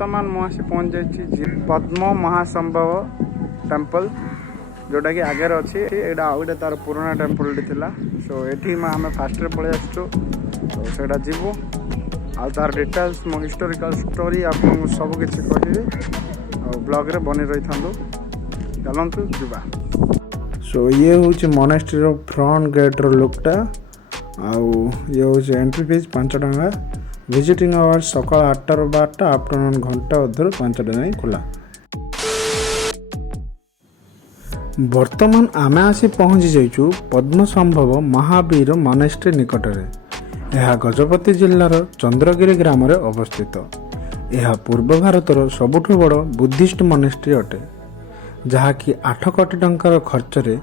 बर्तमान मुझे पहुँच जाइए पद्म महासंभव टेम्पल जोटा कि आगे अच्छी यहाँ आउ गए तार पुराना टेम्पल थी सो ये आम फास्ट पलि आसचु तो ସେଇଟା ଯିବୁ ଆଉ तार डिटेल्स मो हिस्टोरिकल स्टोरी आपको सबकि कहि और ब्लॉग रे बनी रही था चलतु जा सो ये हूँ मोनास्ट्री फ्रंट गेट लुकटा आउ ये हूँ एंट्री फीस 5 टंका विजिटिंग आवर सकाल 8 ରୁ 12 आफ्टरनून घंटा अधर 5 जाए खुला। वर्तमान आमे आसी पहुँची जाइचु पद्मसंभव महावीर मोनास्ट्री निकट में। यह गजपति जिलार चंद्रगिरी ग्राम में अवस्थित। यह पूर्व भारतर सबुठ बड़ बुद्धिस्ट मोनास्ट्री अटे जहाँकि 8 कोटी टंकार खर्च रे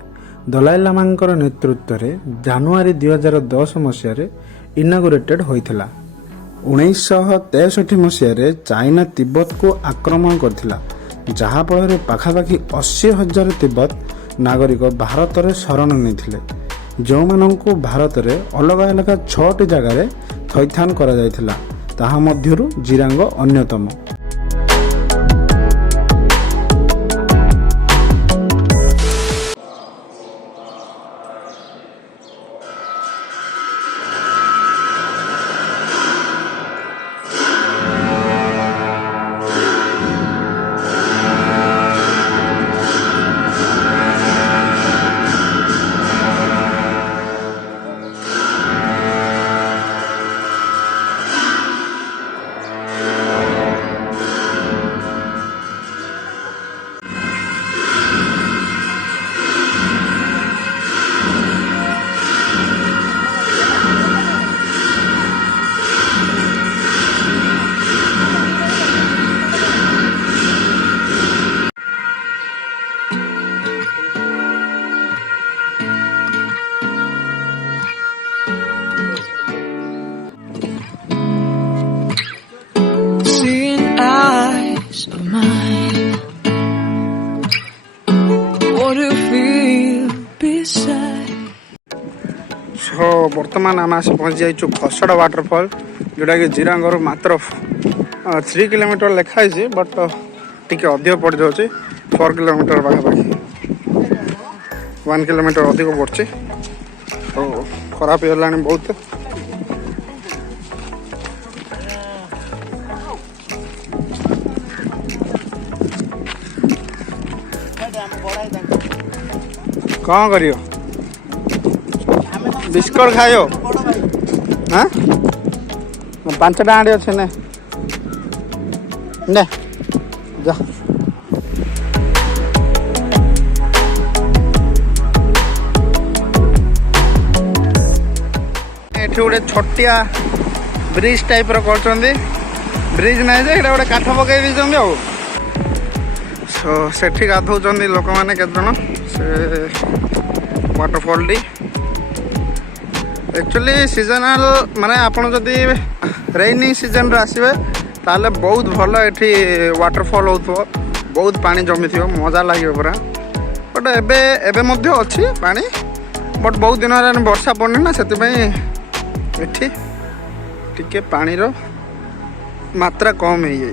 दलाई लामांकर नेतृत्व में जनवरी 2010 मसीह इनागुरेटेड होइथिला। 1963 मसीह चाइना तिब्बत को आक्रमण करथिला जहाँफल पाखापाखि 80,000 तिब्बत नागरिक भारत में शरण नहीं जो मानू भारत में अलग अलग 6टी जगार थैथान करा जायथिला ताहा मध्यरु जिरांग अन्यतम। बर्तमान आम आसी पहुँच जाइए खसड़ा वाटरफॉल जोटा कि जिरांगर मात्र 3 किलोमीटर लिखाई बट टी अधिक पड़ जाऊँगी 4 किलोमीटर पाखापाखि 1 किलोमीटर अधिक पड़े तो खराब होगा बहुत। कौन करियो बिस्कुट खाओ हाँ 5 टଙ୍କା अच्छे ने जा ये गोटे छोटिया ब्रिज टाइप कर ब्रिज ना जे गोटे काठ पकई दी सो से गाधौं लोक मैंने केतन से वाटरफॉल टी एक्चुअली सीजनल माने आपन जदि रेनी सीजन रे आसीबे ताले बहुत भल एठी वाटरफॉल होथो बहुत पानी जमी थी मजा लगे पूरा बट एबे एबे मध्य अच्छी पानी बट बहुत दिन है वर्षा पड़नी ना से एठी टिके पानी रो मात्रा कम हो जाइए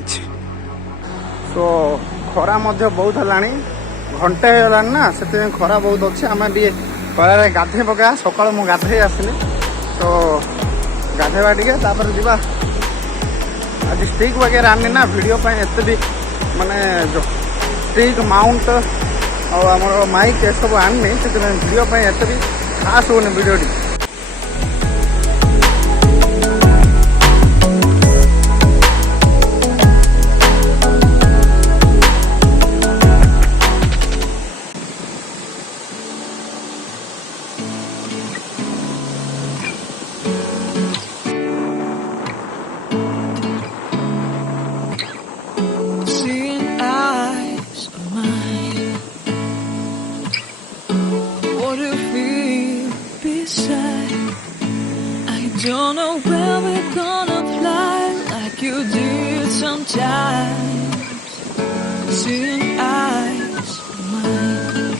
तो खरा मध्य बहुत है घंटे होगा ना से खरा बहुत अच्छे आम टे खरारे गाधे पका सकाल मु गाधे आसली तो गाधेवा टे जावा आज स्टिक वगैरह आनी ना वीडियो एत भी माने जो स्टिक माउंट और माइक ये सब आनी से वीडियो एत भी खास होनी video T Don't know where we're gonna fly like you did sometimes. Seeing eyes of mine.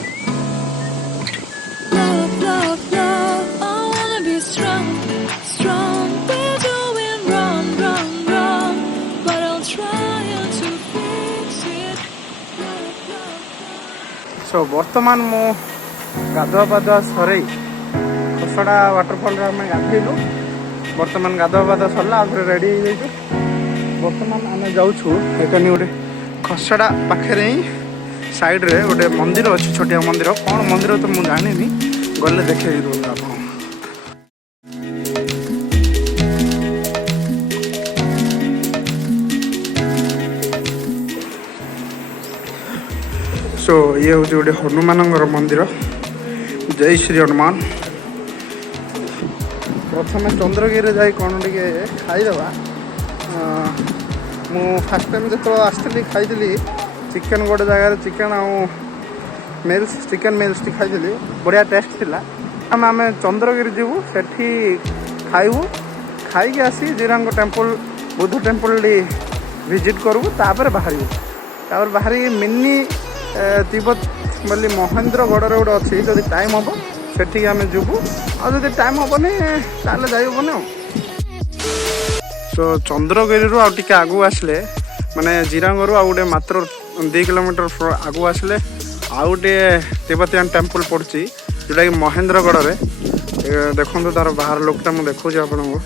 Love, love, love. I wanna be strong, strong. We're doing wrong, wrong, wrong. But I'll try until सो बर्तमान मु गाधुआ पाधुआ sir खसड़ा waterfall आम गाधेलु बर्तमान गाधुआ पाधुआ सरला ready हो बर्तमान आम जाऊँ एकानी गोटे खसड़ा पाखे ही साइड रे गोटे मंदिर अच्छी छोटिया मंदिर कौन मंदिर तो मुझे जानी गले देखे आप सो ये हूँ गोटे हनुमान मंदिर जय श्री हनुमान प्रथम चंद्रगिरी जाए कौन टे खाईदेवा मु फास्ट टाइम जो आसती खाई चिकेन गोटे जगार chicken mills chicken mills T खाई बढ़िया टेस्ट थिला आम चंद्रगिरी जीवु सेठी खाइबू खाई आसी जिरांग टेम्पल बुद्ध टेम्पल विजिट करूँ तापर बाहर मिनी तिब्बत बोली महेंद्रगढ़ गोटे अच्छी जब टाइम हम से आम जीवु आदि टाइम हेनी ताले जाइबन सो चंद्रगिरी आगे आगू आसले माने जिरांग गोटे मात्र 2 किलोमीटर आगू आसले आउ गोटे तिब्बतियान टेम्पल पड़ी जोटा कि महेंद्रगढ़ देखो तार बाहर लोकटा मुझे देखा आपको